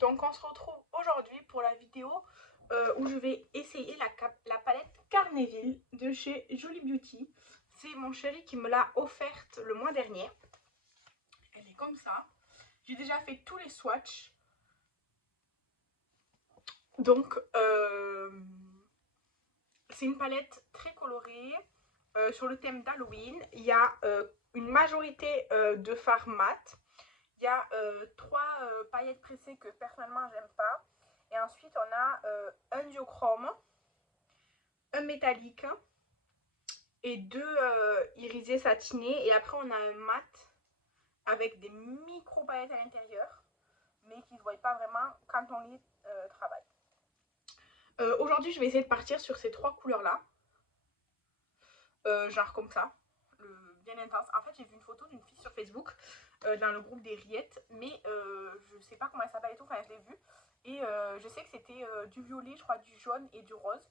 Donc on se retrouve aujourd'hui pour la vidéo où je vais essayer la palette Carneville de chez Jolie Beauty. C'est mon chéri qui me l'a offerte le mois dernier. Elle est comme ça. J'ai déjà fait tous les swatchs. Donc c'est une palette très colorée sur le thème d'Halloween. Il y a une majorité de fards mat. Il y a 3 paillettes pressées que personnellement j'aime pas. Et ensuite on a un duochrome, un métallique et 2 irisés satinés. Et après on a un mat avec des micro paillettes à l'intérieur, mais qui ne se voient pas vraiment quand on les travaille. Aujourd'hui je vais essayer de partir sur ces 3 couleurs là. Genre comme ça, bien intense. En fait j'ai vu une photo d'une fille sur Facebook dans le groupe des rillettes, mais je sais pas comment elle s'appelle et tout, enfin je l'ai vue. Et je sais que c'était du violet, je crois, du jaune et du rose.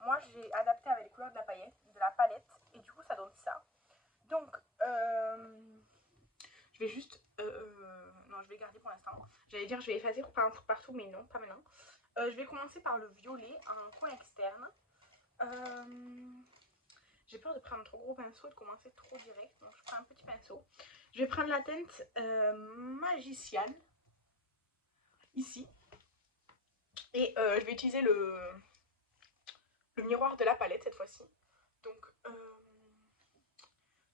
Moi j'ai adapté avec les couleurs de la palette, et du coup ça donne ça. Donc je vais juste non, je vais garder pour l'instant. J'allais dire je vais effacer pour pas un truc partout, mais non, pas maintenant. Je vais commencer par le violet en coin externe. J'ai peur de prendre un trop gros pinceau et de commencer trop direct, donc je prends un petit pinceau. Je vais prendre la teinte Magician, ici. Et je vais utiliser le miroir de la palette cette fois-ci. Donc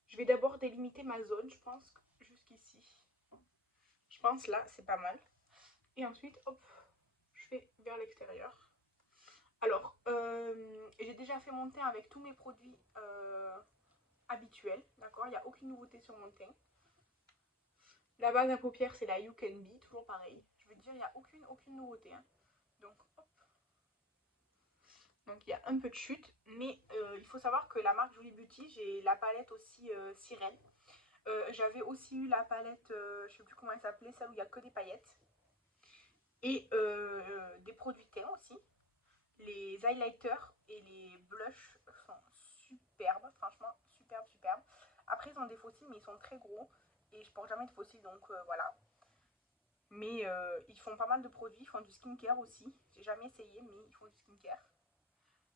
je vais d'abord délimiter ma zone, je pense, jusqu'ici. Je pense là, c'est pas mal. Et ensuite, hop, je fais vers l'extérieur. Alors, j'ai déjà fait mon teint avec tous mes produits habituels, d'accord. Il n'y a aucune nouveauté sur mon teint. La base à paupières, c'est la You Can Be, toujours pareil. Je veux dire, il n'y a aucune nouveauté. Hein. Donc, hop. Donc, il y a un peu de chute. Mais il faut savoir que la marque Jolie Beauty, j'ai la palette aussi sirène. J'avais aussi eu la palette, je sais plus comment elle s'appelait, celle où il n'y a que des paillettes. Et des produits teint aussi. Les highlighters et les blushs sont superbes, franchement, superbes. Après, ils ont des fossiles, mais ils sont très gros. Et je porte jamais de fossiles, donc voilà. Mais ils font pas mal de produits, ils font du skincare aussi. J'ai jamais essayé, mais ils font du skincare.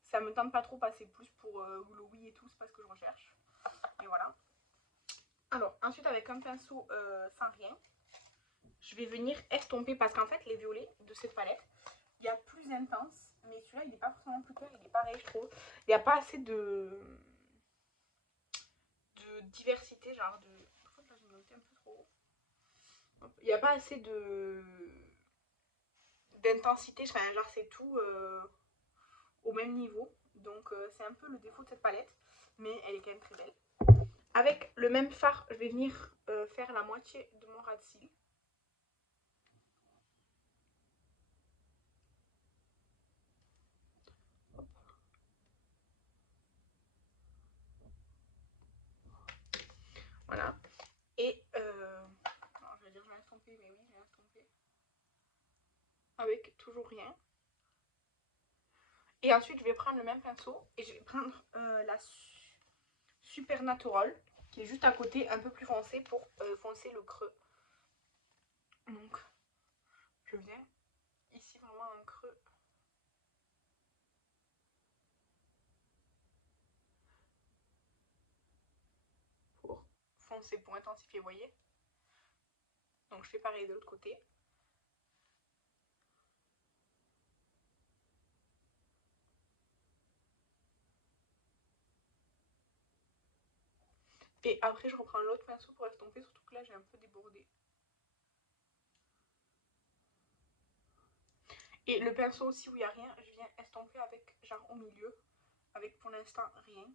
Ça me tente pas trop passer plus pour glowy et tout, c'est pas ce que je recherche. Et voilà. Alors, ensuite, avec un pinceau sans rien, je vais venir estomper, parce qu'en fait, les violets de cette palette, il y a plus intense, mais celui-là, il n'est pas forcément plus clair, il est pareil, je trouve. Il n'y a pas assez de diversité, genre de... Par contre, là, j'ai monté un peu trop haut. Il n'y a pas assez d'intensité, enfin, genre, c'est tout au même niveau. Donc, c'est un peu le défaut de cette palette, mais elle est quand même très belle. Avec le même fard, je vais venir faire la moitié de mon ras de cils. Voilà. Et alors, je vais dire je vais estomper, mais oui, je vais estomper. Avec toujours rien. Et ensuite, je vais prendre le même pinceau et je vais prendre la Supernatural, qui est juste à côté, un peu plus foncé, pour foncer le creux. Donc, je viens ici vraiment un creux. Pour foncer, pour intensifier, vous voyez. Donc, je fais pareil de l'autre côté. Et après, je reprends l'autre pinceau pour estomper, surtout que là, j'ai un peu débordé. Et le pinceau aussi où il n'y a rien, je viens estomper avec, genre au milieu, avec pour l'instant rien.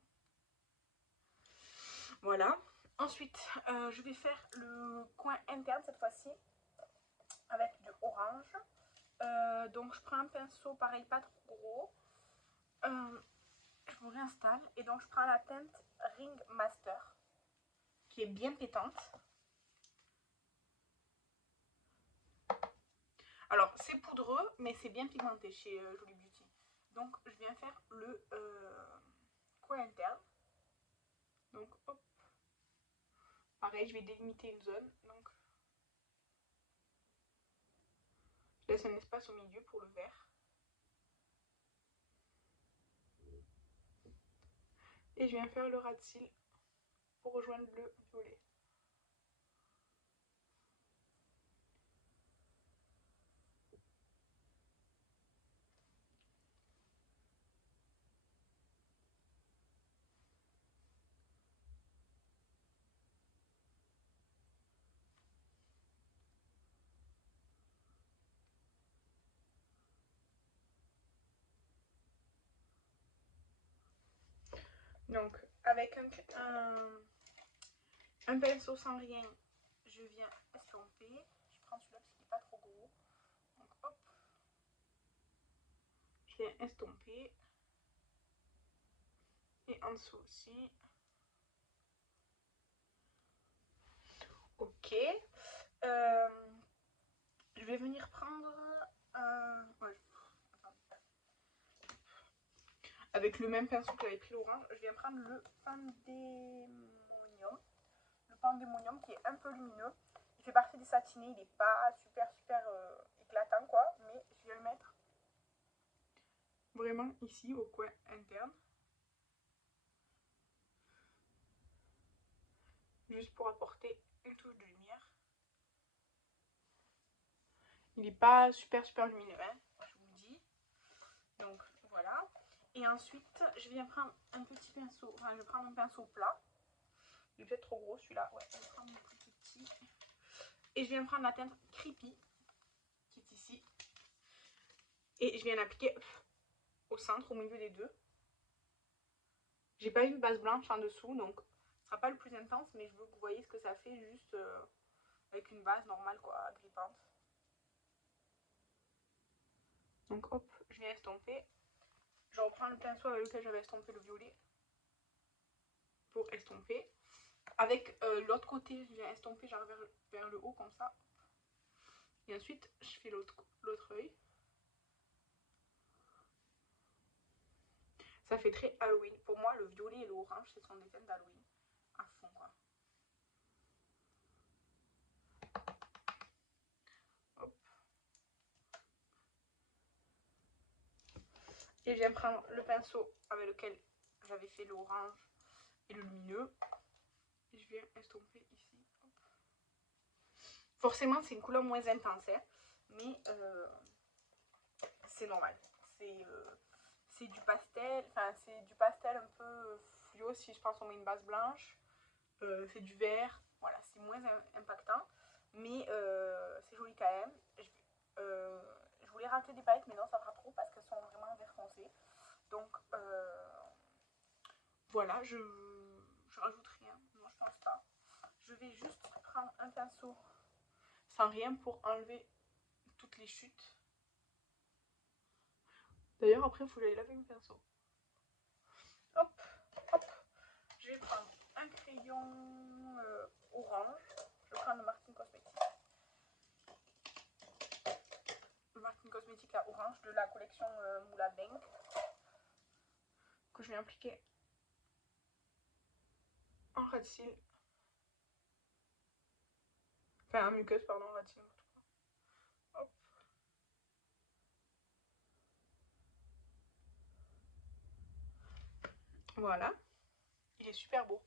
Voilà. Ensuite, je vais faire le coin interne cette fois-ci, avec du orange. Donc, je prends un pinceau, pareil, pas trop gros. Je me réinstalle et donc je prends la teinte Ring Master, qui est bien pétante. Alors, c'est poudreux, mais c'est bien pigmenté chez Jolie Beauty. Donc, je viens faire le coin interne. Donc, hop. Pareil, je vais délimiter une zone. Donc, laisse un espace au milieu pour le vert. Et je viens faire le ras de cils pour rejoindre le violet. Donc, avec un pinceau sans rien, je viens estomper. Je prends celui-là parce qu'il n'est pas trop gros. Donc, hop. Je viens estomper. Et en dessous aussi. Ok. Je vais venir prendre... ouais. Avec le même pinceau que j'avais pris l'orange, je viens prendre le Pandémonium. Le Pandémonium qui est un peu lumineux. Il fait partie des satinés, il n'est pas super éclatant quoi, mais je vais le mettre vraiment ici au coin interne. Juste pour apporter une touche de lumière. Il n'est pas super lumineux, hein, je vous le dis. Donc voilà. Et ensuite, je viens prendre un petit pinceau, enfin je vais prendre un pinceau plat. Il est peut-être trop gros celui-là, ouais, je vais prendre un plus petit. Et je viens prendre la teinte Creepy, qui est ici. Et je viens l'appliquer au centre, au milieu des deux. J'ai pas eu base blanche en dessous, donc ce sera pas le plus intense, mais je veux que vous voyez ce que ça fait juste avec une base normale, quoi, grippante. Donc hop, je viens estomper. Je reprends le pinceau avec lequel j'avais estompé le violet pour estomper. Avec l'autre côté, je viens estomper genre vers le haut comme ça. Et ensuite, je fais l'autre œil. Ça fait très Halloween. Pour moi, le violet et l'orange, ce sont des thèmes d'Halloween. À fond, quoi. Hop. Et je viens prendre le pinceau avec lequel j'avais fait l'orange et le lumineux. Et je viens estomper ici. Hop. Forcément, c'est une couleur moins intense, hein, mais c'est normal. C'est du pastel, enfin c'est du pastel un peu fluo si je pense qu'on met une base blanche. C'est du vert, voilà, c'est moins impactant, mais c'est joli quand même. Je voulais rajouter des paillettes, mais non, ça fera trop parce qu'elles sont vraiment vert foncé. Donc voilà, je rajoute rien, non, je pense pas. Je vais juste prendre un pinceau sans rien pour enlever toutes les chutes. D'ailleurs, après, il faut que j'aille laver le pinceau. Hop, hop. Je vais prendre un crayon orange. Je vais prendre le Martin Cosmétique. Le Martin Cosmétique à orange de la collection Moula Bang. Que je vais appliquer en ras de cils. Enfin, en muqueuse, pardon, en ras de cils. Hop. Voilà. Il est super beau.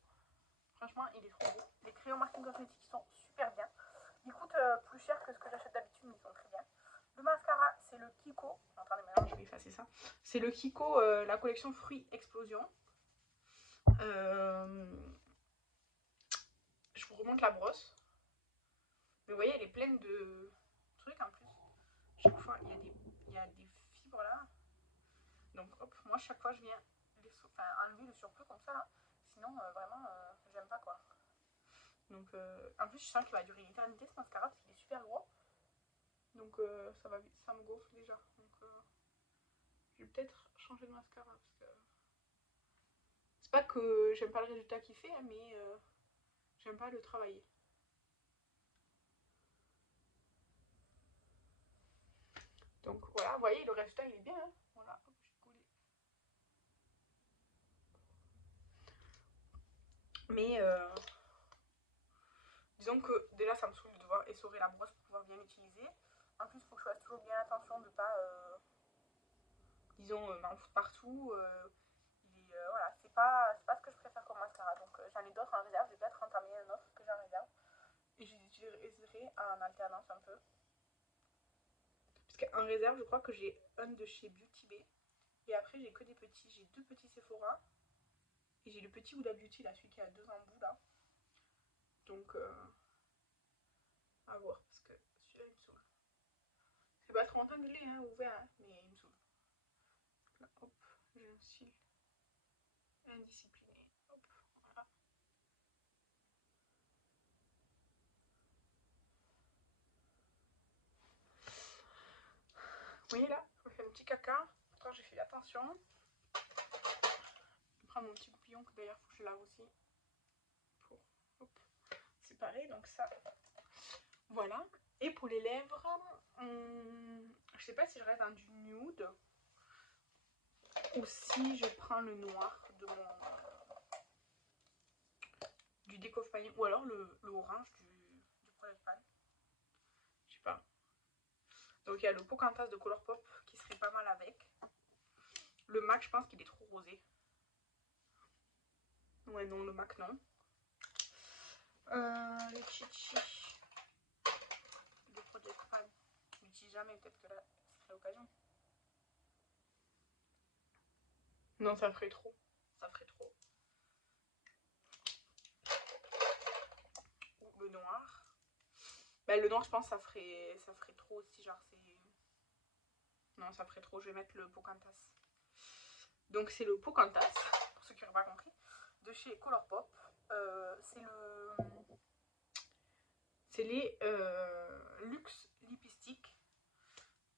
Franchement, il est trop beau. Les crayons Martin Cosmétique sont super bien. Ils coûtent plus cher que ce que j'achète d'habitude, mais ils sont très bien. Le mascara, c'est le Kiko. Attendez, maintenant je vais effacer ça. C'est le Kiko, la collection Fruits Explosion. Je vous remonte la brosse. Mais vous voyez, elle est pleine de trucs en plus. Chaque fois, il y a des fibres là. Donc, hop, moi, chaque fois, je viens enlever le surplus comme ça. Là. Sinon, vraiment, j'aime pas quoi. Donc, en plus, je sens qu'il va durer une éternité ce mascara parce qu'il est super gros. Donc, ça me gonfle déjà. Donc, je vais peut-être changer de mascara parce que c'est pas que j'aime pas le résultat qu'il fait, hein, mais j'aime pas le travailler. Donc voilà, vous voyez, le résultat il est bien. Hein, voilà, hop, j'ai collé. Mais disons que déjà ça me saoule de devoir essorer la brosse pour pouvoir bien l'utiliser. En plus, il faut que je fasse toujours bien attention de pas, disons, m'en foutre partout. Voilà, c'est pas ce que je préfère comme mascara. Donc j'en ai d'autres en réserve. Je vais peut-être entamer un autre que j'ai en réserve. Et je les utiliserai en alternance un peu. Parce qu'en réserve, je crois que j'ai un de chez Beauty Bay. Et après, j'ai que des petits. J'ai 2 petits Sephora. Et j'ai le petit Huda Beauty, là, celui qui a 2 embouts, là. Donc, à voir. Parce que celui-là, il me saoule. C'est pas trop longtemps que je l'ai ouvert, hein, mais il me saoule. Là, hop, j'ai un cil indiscipliné. Hop, voilà. Vous voyez là, je me fais un petit caca. Pourtant, j'ai fait attention. Je prends mon petit goupillon, que d'ailleurs, il faut que je lave aussi. Pour, hop, séparer. Donc, ça, voilà. Et pour les lèvres, je sais pas si je reste dans du nude ou si je prends le noir de du Decks of Pain, ou alors le orange du Product Pan. Je sais pas. Donc il y a le Pocahontas de Colourpop qui serait pas mal avec. Le MAC, je pense qu'il est trop rosé. Ouais, non, le MAC, non. Les Chichi de Product Pan. Je l'utilise jamais, peut-être que là, ce serait l'occasion. Non, ça ferait trop. Ça ferait trop. Le noir. Bah, le noir, je pense, ça ferait trop aussi. Genre, c'est. Non, ça ferait trop. Je vais mettre le Pocahontas. Donc, c'est le Pocahontas, pour ceux qui n'auraient pas compris, de chez Colourpop. C'est les Luxe Lipstick.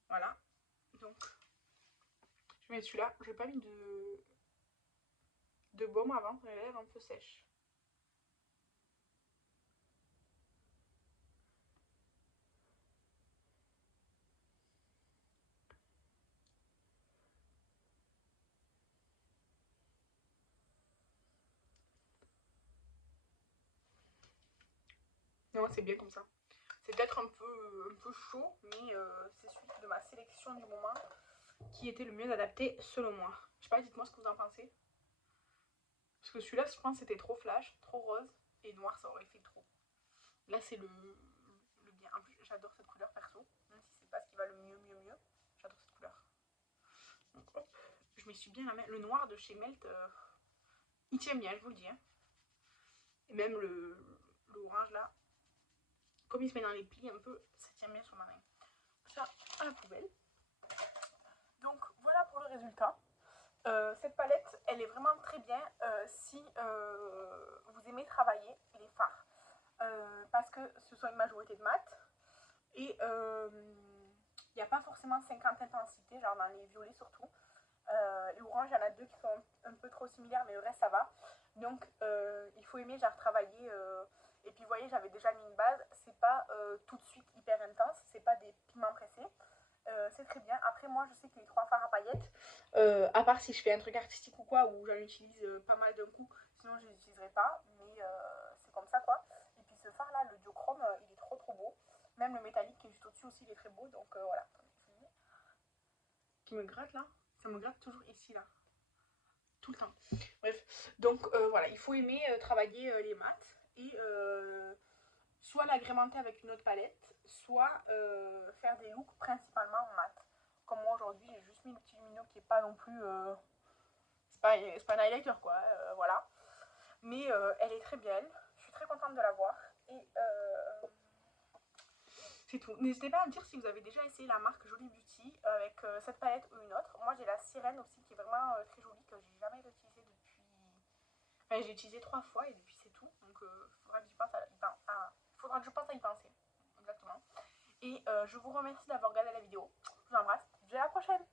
Voilà. Donc, je vais mettre celui-là. Je n'ai pas mis de baume avant, pour les lèvres un peu sèches. Non, c'est bien comme ça. C'est peut-être un peu chaud, mais c'est celui de ma sélection du moment qui était le mieux adapté selon moi. Je sais pas, dites-moi ce que vous en pensez. Parce que celui-là, je pense que c'était trop flash, trop rose, et noir, ça aurait fait trop. Là, c'est le bien. En plus, j'adore cette couleur perso, même si c'est pas ce qui va le mieux. J'adore cette couleur. Donc, hop, je m'y suis bien la main. Le noir de chez Melt, il tient bien, je vous le dis. Hein. Et même l'orange là, comme il se met dans les plis un peu, ça tient bien sur ma main. Ça, à la poubelle. Donc, voilà pour le résultat. Cette palette, elle est vraiment très bien si vous aimez travailler les fards. Parce que ce sont une majorité de mat. Et il n'y a pas forcément 50 intensités, genre dans les violets surtout. L'orange, il y en a 2 qui sont un peu trop similaires, mais le reste ça va. Donc il faut aimer genre travailler. Et puis vous voyez, j'avais déjà mis une base. C'est pas tout de suite hyper intense, c'est pas des pigments pressés. C'est très bien. Après, moi, je sais que les 3 fards à paillettes, à part si je fais un truc artistique ou quoi, où j'en utilise pas mal d'un coup, sinon je les utiliserai pas. Mais c'est comme ça, quoi. Et puis ce phare là, le duochrome, il est trop beau. Même le métallique qui est juste au-dessus aussi, il est très beau. Donc voilà. Qui me gratte là, ça me gratte toujours ici là. Tout le temps. Bref, donc voilà, il faut aimer travailler les mats et soit l'agrémenter avec une autre palette, soit faire des looks principalement en mat. Comme moi aujourd'hui, j'ai juste mis le petit lumineux qui est pas non plus. C'est pas un highlighter quoi, voilà. Mais elle est très belle, je suis très contente de la voir. Et c'est tout. N'hésitez pas à me dire si vous avez déjà essayé la marque Jolie Beauty avec cette palette ou une autre. Moi j'ai la sirène aussi qui est vraiment très jolie, que j'ai jamais utilisée depuis. Enfin, j'ai utilisé 3 fois et depuis c'est tout. Donc faudra que je pense faudra que je pense à y penser. Exactement. Et je vous remercie d'avoir regardé la vidéo. Je vous embrasse. Je vous dis à la prochaine.